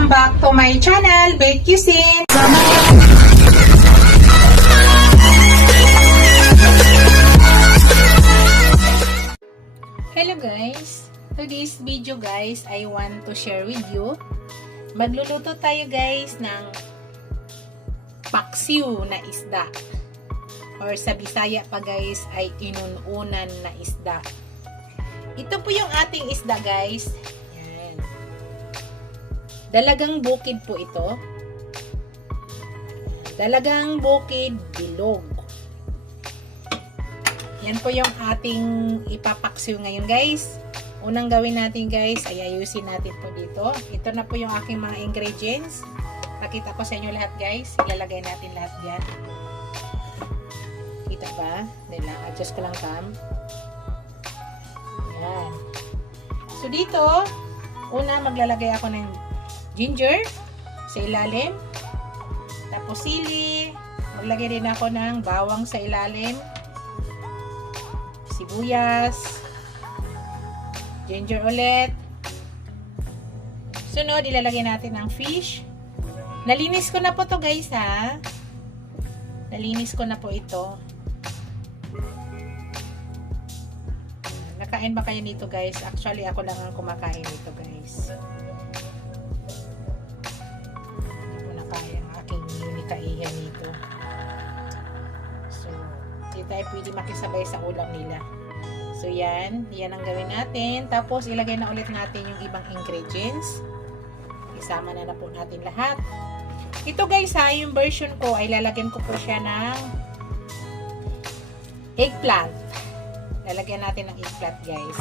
Welcome back to my channel, Bake Cuisine. Hello guys! Today's video guys, I want to share with you. Magluluto tayo guys ng paksiw na isda. Or sa Bisaya pa guys ay inununan na isda. Ito po yung ating isda guys. Dalagang bukid po ito. Dalagang bukid bilog. Yan po yung ating ipapaksiw ngayon guys. Unang gawin natin guys ay ayusin natin po dito. Ito na po yung aking mga ingredients. Pakita ko sa inyo lahat guys. Ilalagay natin lahat dyan. Kita ba? Dahil lang. Adjust ko lang cam. Yan. So dito, una maglalagay ako ng ginger sa ilalim, tapos sili, maglagay din ako ng bawang sa ilalim, sibuyas, ginger ulit. Sunod, ilalagay natin ang fish. Nalinis ko na po to guys ha. Nalinis ko na po ito. Nakain ba kayo nito guys? Actually ako lang ang kumakain nito guys. Kaihan nito. So, hindi tayo pwede makisabay sa ulam nila. So, yan ang gawin natin. Tapos, ilagay na ulit natin yung ibang ingredients. Isama na po natin lahat. Ito guys ha, yung version ko ay lalagyan ko po siya ng eggplant. Lalagyan natin ng eggplant guys.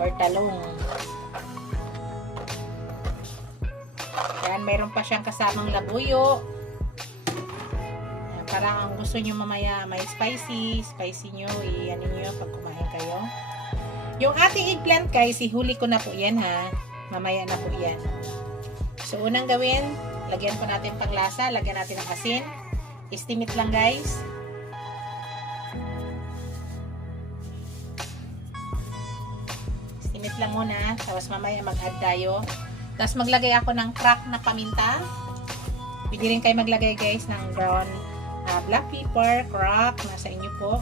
Or talong. Yan, mayroon pa siyang kasamang labuyo. Parang ang gusto nyo mamaya may spicy nyo, i-ano nyo pag kumain kayo. Yung ating eggplant guys, ihuli ko na po yan ha. Mamaya na po yan. So, unang gawin, lagyan po natin panglasa, lagyan natin ng asin. Estimate lang guys. Estimate lang muna, tapos mamaya mag-add tayo. Tapos maglagay ako ng crack na paminta. Pwede rin kayo maglagay guys ng brown black pepper, crack, nasa inyo po.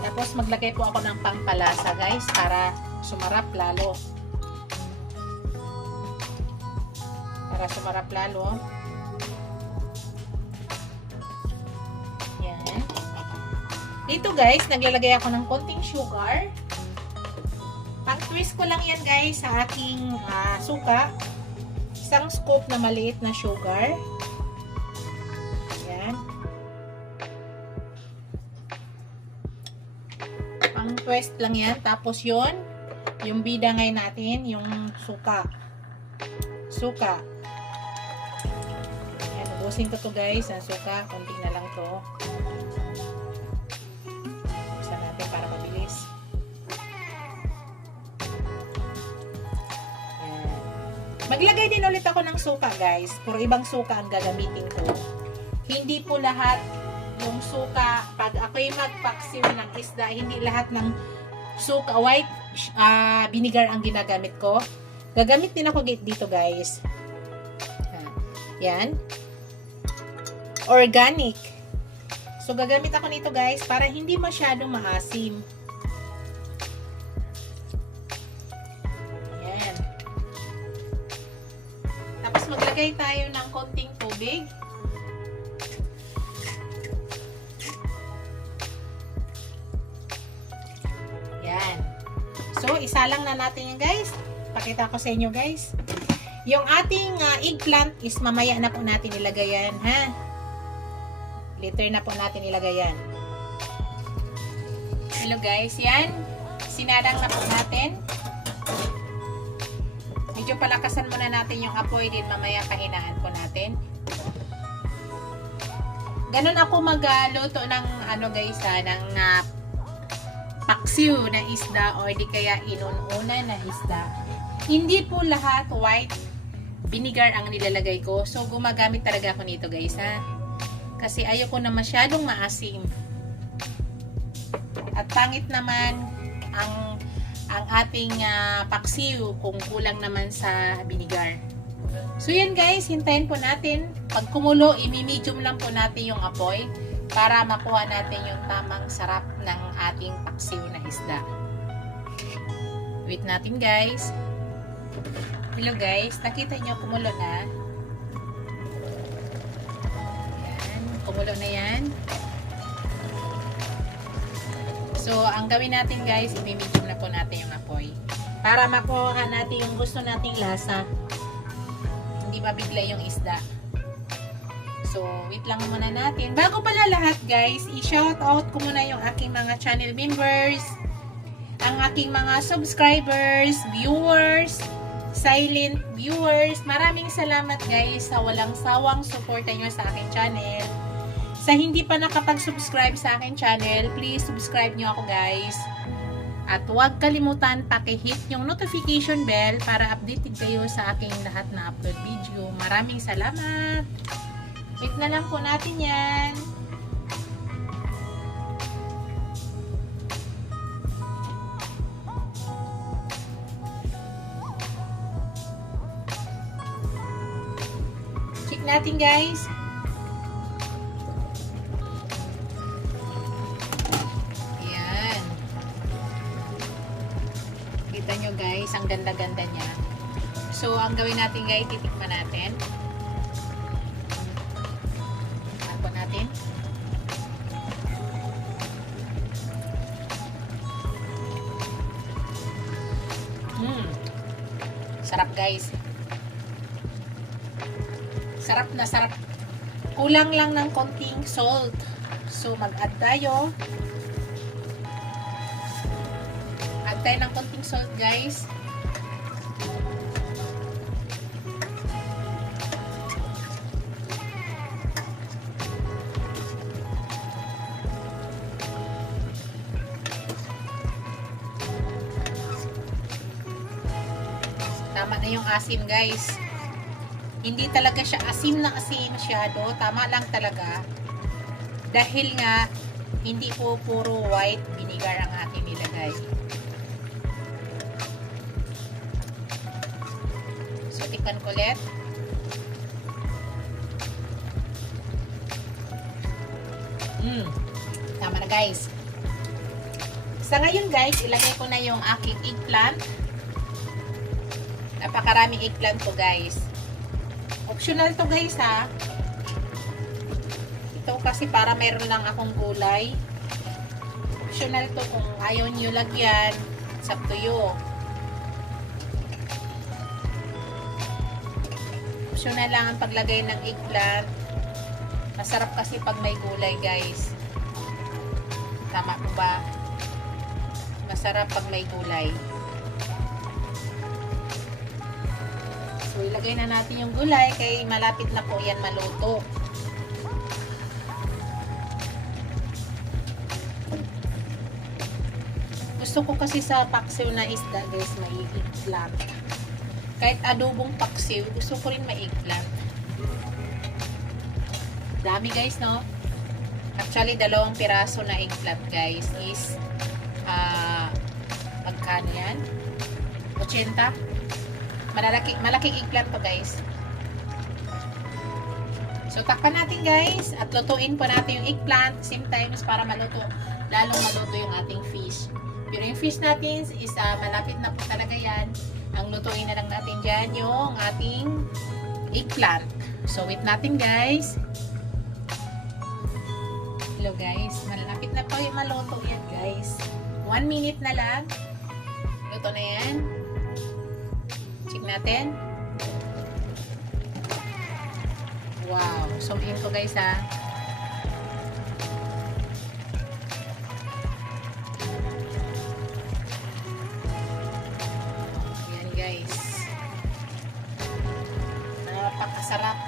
Tapos maglagay po ako ng pampalasa guys para sumarap lalo. Para sumarap lalo. Yan. Dito guys, naglalagay ako ng konting sugar. Pang-twist ko lang yan guys sa aking suka. Isang scoop na maliit na sugar. Yan. Pang-twist lang yan. Tapos yun, yung bida ngayon natin, yung suka. Suka. Yan, ubusin ko to guys, ang suka. Konti na lang to. Buksan natin para mabilis. Maglagay din ulit ako ng suka guys. Puro ibang suka ang gagamitin ko. Hindi po lahat yung suka, pag ako'y magpaksiw ng isda, hindi lahat ng suka, white vinegar ang ginagamit ko. Gagamit din ako dito guys. Yan. Organic. So gagamit ako nito guys para hindi masyadong maasim. Maglagay tayo ng konting tubig. Yan. So, isa lang na natin yan guys. Pakita ko sa inyo guys. Yung ating eggplant is mamaya na po natin ilagay yan. Ha? Later na po natin ilagay yan. Hello guys. Yan. Sinadang na po natin. Medyo palakasan muna natin yung apoy din, mamaya pahinaan po natin. Ganun ako magluto ng ano guys ng paksiw na isda o di kaya inununan na isda. Hindi po lahat white vinegar ang nilalagay ko. So gumagamit talaga ako nito guys ha. Kasi ayoko na masyadong maasim. At pangit naman ang ating paksiw kung kulang naman sa vinegar. So yan guys, hintayin po natin. Pag kumulo, i-medium lang po natin yung apoy para makuha natin yung tamang sarap ng ating paksiw na isda. Wait natin guys. Hello guys, nakita nyo kumulo na? Yan, kumulo na yan. So, ang gawin natin guys, i-medium na po natin yung apoy. Para makuha natin yung gusto nating lasa. Hindi mabigla yung isda. So, wait lang muna natin. Bago pala lahat guys, i-shout out ko muna yung aking mga channel members, ang aking mga subscribers, viewers, silent viewers. Maraming salamat guys sa walang sawang suporta nyo sa aking channel. Sa hindi pa nakapag-subscribe sa akin channel, please subscribe nyo ako guys. At huwag kalimutan paki-hit yung notification bell para updated kayo sa aking lahat na upload video. Maraming salamat! Wait na lang po natin yan. Check natin guys. Kita nyo guys, ang ganda-ganda niya. So, ang gawin natin guys, titikman natin. Ako natin. Sarap guys. Sarap na sarap. Kulang lang ng konting salt. So, mag-add tayo. Add tayo ng konting salt guys. Tama na yung asim guys. Hindi talaga siya asim na asim masyado. Tama lang talaga. Dahil nga, hindi po puro white vinegar ang ating nilagay. So, tikman ko ulit. Tama na guys. Sa ngayon guys, ilagay ko na yung aking eggplant. Napakaraming eggplant ko guys. Optional to guys ha. Ito kasi para mayroon lang akong gulay. Optional to kung ayaw nyo lagyan. It's up to you. Optional lang ang paglagay ng eggplant. Masarap kasi pag may gulay guys. Tama po ba? Masarap pag may gulay. So, ilagay na natin yung gulay kay malapit na po yan maluto. Gusto ko kasi sa paksiw na isda guys, may eggplant. Kahit adobong paksiw, gusto ko rin may eggplant. Dami guys, no? Actually, 2 piraso na eggplant guys is magkano yan? 80? Malaking eggplant to guys. So, takpan natin guys at lutuin po natin yung eggplant same times para maluto, lalong maluto yung ating fish. Pero yung fish natin is malapit na po talaga yan. Ang lutuin na lang natin dyan yung ating eggplant. So, wait natin guys. Hello guys. Malapit na po yung maluto yan guys. 1 minute na lang. Luto na yan. Check natin. Wow. Zoom in ko guys ha. Yan guys. Napakasarap.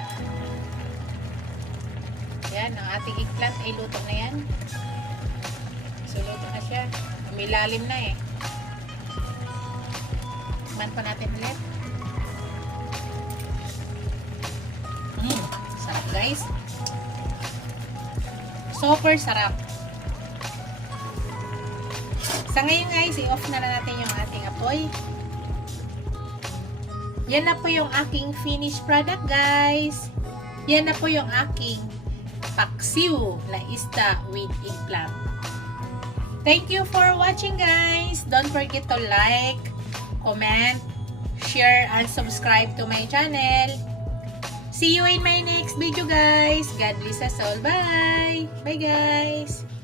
Yan. Ang ating eggplant ay luto na yan. So luto na siya. Umilalim na eh. Tikman pa natin ulit. Sarap guys. Super sarap. Sa ngayon guys, i-off na natin yung ating apoy. Yan na po yung aking finished product guys. Yan na po yung aking paksiw na ista with eggplant. Thank you for watching guys. Don't forget to like, comment, share, and subscribe to my channel. See you in my next video guys. God bless us all. Bye! Bye guys!